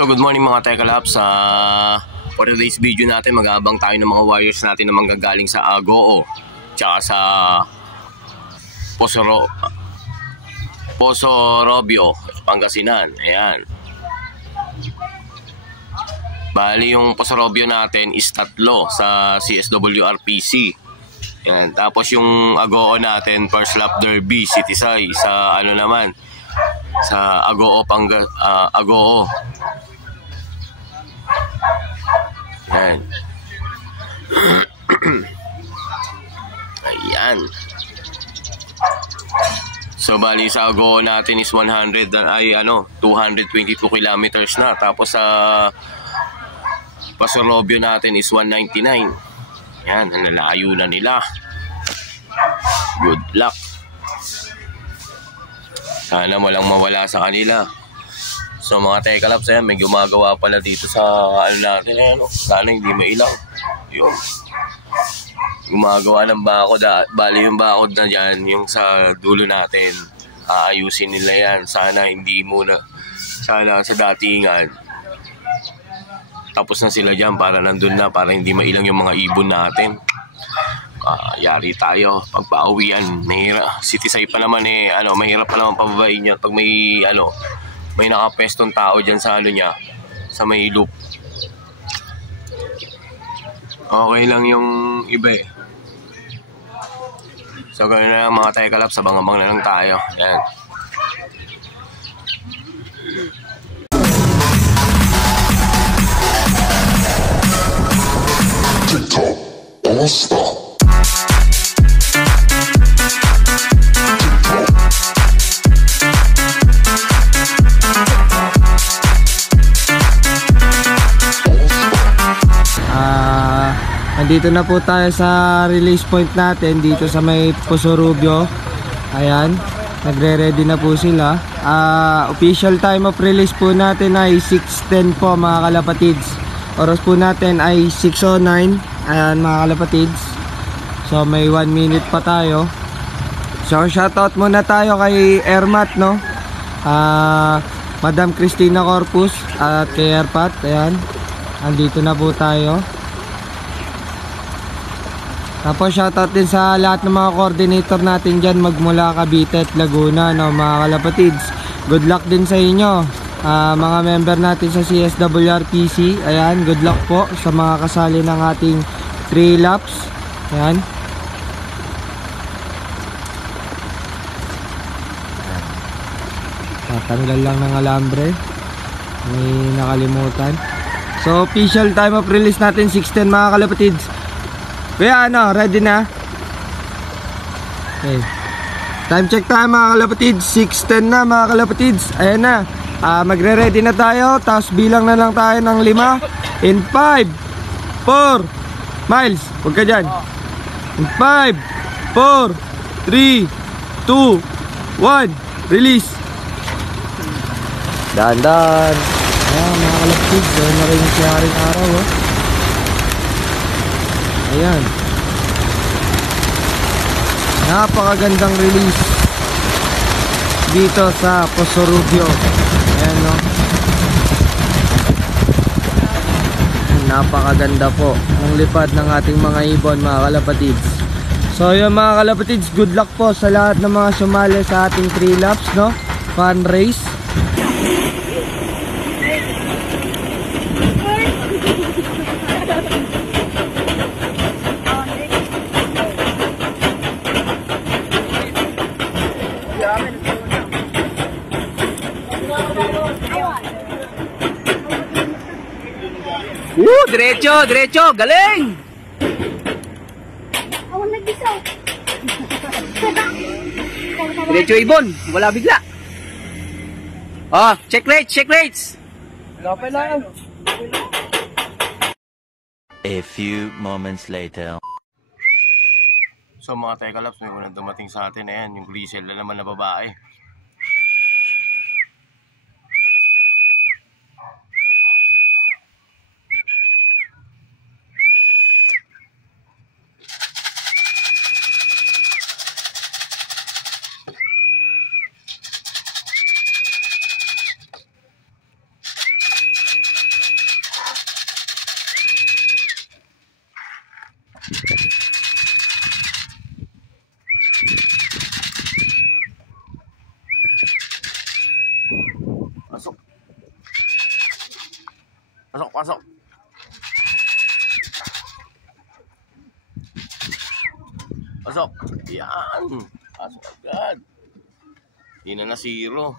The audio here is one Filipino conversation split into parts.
So good morning mga Tekalaps. For today's video natin, mag-aabang tayo ng mga wires natin na manggagaling sa Agoo tsaka sa Poso Robio, Pangasinan. Ayan. Bali yung Poso Robio natin is 3 sa CSWRPC. Ayan. Tapos yung Agoo natin, First Lap Derby, Citisay sa ano naman, sa Agoo Agoo. Ayan. Ayan. So bali sa Agoo natin is 222 kilometers na. Tapos sa Poso Robio natin is 199. Ayan, nalalayo na nila. Good luck. Sana walang mawala sa kanila. So mga Tekalaps, ayan, may gumagawa pala dito sa ano natin. Ayan, sana hindi mailaw. Yun. Gumagawa ng bakod. Bali yung bakod na dyan, yung sa dulo natin, aayusin nila yan. Sana hindi muna, sana sa datingan tapos na sila dyan para nandun na, para hindi mailang yung mga ibon natin. Yari tayo pag pauwian. Citisay pa naman mahirap pa naman pababain niya pag may may nakapestong tao dyan sa niya, sa may loop. Okay lang yung iba eh. So ganoon na lang mga Tekalaps, abang-abang na lang tayo. Ayan. TikTok, don't stop. Nandito na po tayo sa release point natin dito sa may Poso Robio. Ayan, nagre-ready na po sila. Official time of release po natin ay 6:10 po mga kalapatids. Oras po natin ay 6:09. Ayan mga kalapatids. So may 1 minute pa tayo. So shoutout muna tayo kay Airmat, no? Madam Cristina Corpus at kay Airpat. Ayan, andito na po tayo. Tapos shoutout din sa lahat ng mga coordinator natin dyan magmula Cavite at Laguna, no, mga kalapatids. Good luck din sa inyo, mga member natin sa CSWRPC. Ayan, good luck po sa mga kasali ng ating 3 laps. Ayan. Tatanggal lang ng alambre, may nakalimutan. So official time of release natin 6:10 mga kalapatids. Kaya ready na? Okay. Time check tayo mga kalapatids. 6:10 na mga kalapatids. Ayan na. Magre-ready na tayo. Tapos bilang na lang tayo ng 5. In 5, 4, Miles, huwag ka dyan. In 5, 4, 3, 2, 1, release. Dahan-dahan. Ayan mga kalapatids. Ayan na rin yung siyaring araw, oh. Ayan, napakagandang release dito sa Poso Robio. Ayan, no? Napakaganda po ng lipad ng ating mga ibon mga kalapatids. So yun mga kalapatids, good luck po sa lahat ng mga sumali sa ating 3 laps, no? Fun race. Diretso, galing! Diretso ibon, wala bigla. Check rates. Lapay lang. A few moments later. So mga Tekalaps, may unang dumating sa atin. Ayan, yung Grisel na naman na babae. Pasok, pasok. Pasok. Yan. Pasok agad. Hindi na nasiro.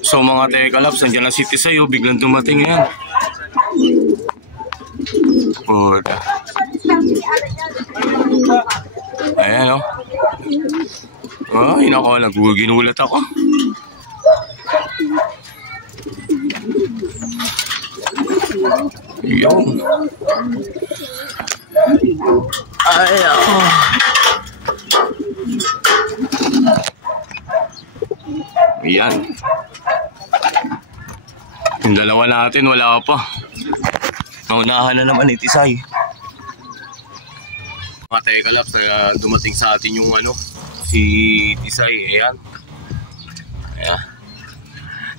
So mga Tekalaps, nandiyan na si Tisay. Biglang dumating yan. Puta. Ayan, oh. Ay, nako, ginulat ako. Yun. Ay, ako. Ayan. Yung dalawa natin, wala pa. Naunahan na naman ni Tisay. Mga Tekalaps, dumating sa atin yung si Tisay. Ayan. Ayan.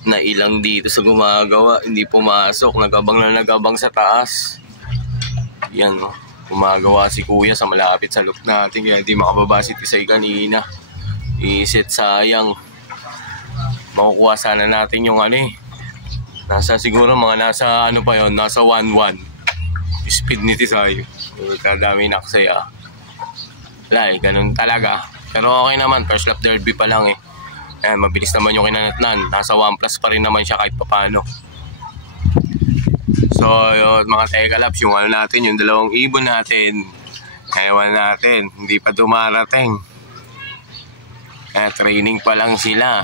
Nailang dito sa gumagawa, hindi pumasok. Nagabang na nagabang sa taas. Yan, no. Gumagawa si Kuya sa malapit sa loop natin. Kaya hindi makababa si Tisay kanina. Isit, sayang. Makukuha sana natin yung nasa siguro nasa pa yon, nasa 1-1 speed ni Tisay. Kadami naksaya. Wala ganun talaga. Pero okay naman, first lap derby pa lang Ayan, mabilis naman yung kinanatnan. Nasa 1+ pa rin naman siya kahit papano. So yun, mga Tekalaps, yung natin, yung dalawang ibon natin, ewan natin, hindi pa dumarating. Training pa lang sila.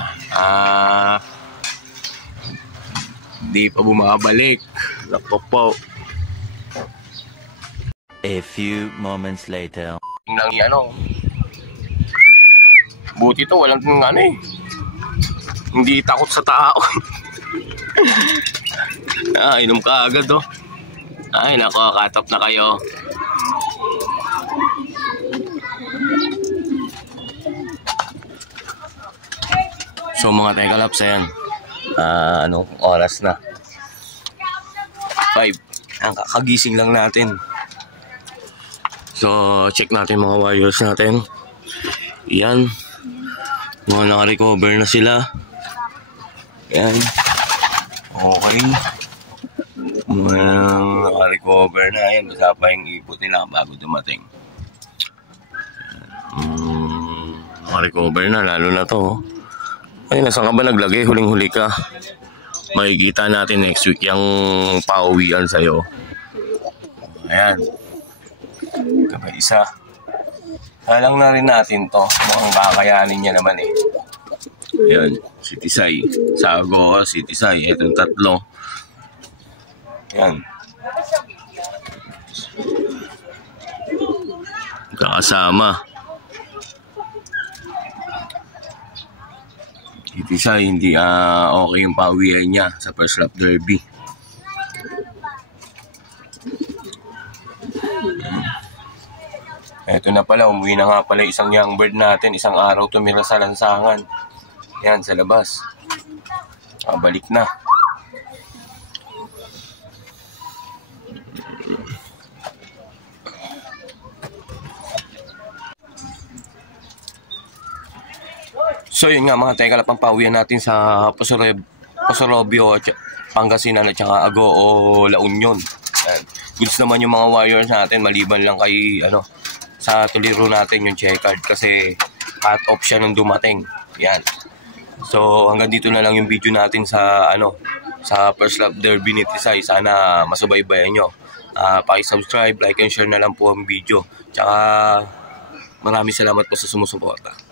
Hindi pa bumabalik. Napopo. A few moments later. Buti to, walang hindi takot sa tao. Inom ka agad, oh. Ay, nako, katop na kayo. So mga Tekalaps, ayan. Anong oras na? 5. Kakagising lang natin. So check natin mga wires natin. Yan. Mga naka-recover na sila. Yan. Okay. Mga naka-recover na. Yan. Basta pa yung ipot nila bago dumating. Naka-recover na. Lalo na to. Ay, nasaan ka ba naglagay? Huling-huli ka. Makikita natin next week yung pauwian sa'yo. Ayan. Kaba isa. Halang na rin natin to. Mukhang kakayanin niya naman Ayan. Si Tisay. Sago, si Tisay. Itong tatlo. Ayan. Kakasama. Si Tisay, hindi okay yung pauwian niya sa first lap derby. Eto na pala, umuwi na nga pala isang young bird natin. Isang araw tumira sa lansangan. Yan, sa labas. Balik na. So yun nga mga Tekalap, ang pauwian natin sa Posorobio, Pangasinan at saka Agoo, La Union. Yan. Goods naman yung mga wires natin, maliban lang kay sa tuliro natin yung check card kasi cut off siya nung dumating. Yan. So hanggang dito na lang yung video natin sa sa first lap derby ni Tisay. Sana masubaybayan nyo. Paki-subscribe, like and share na lang po ang video. Tsaka maraming salamat po sa sumusuporta.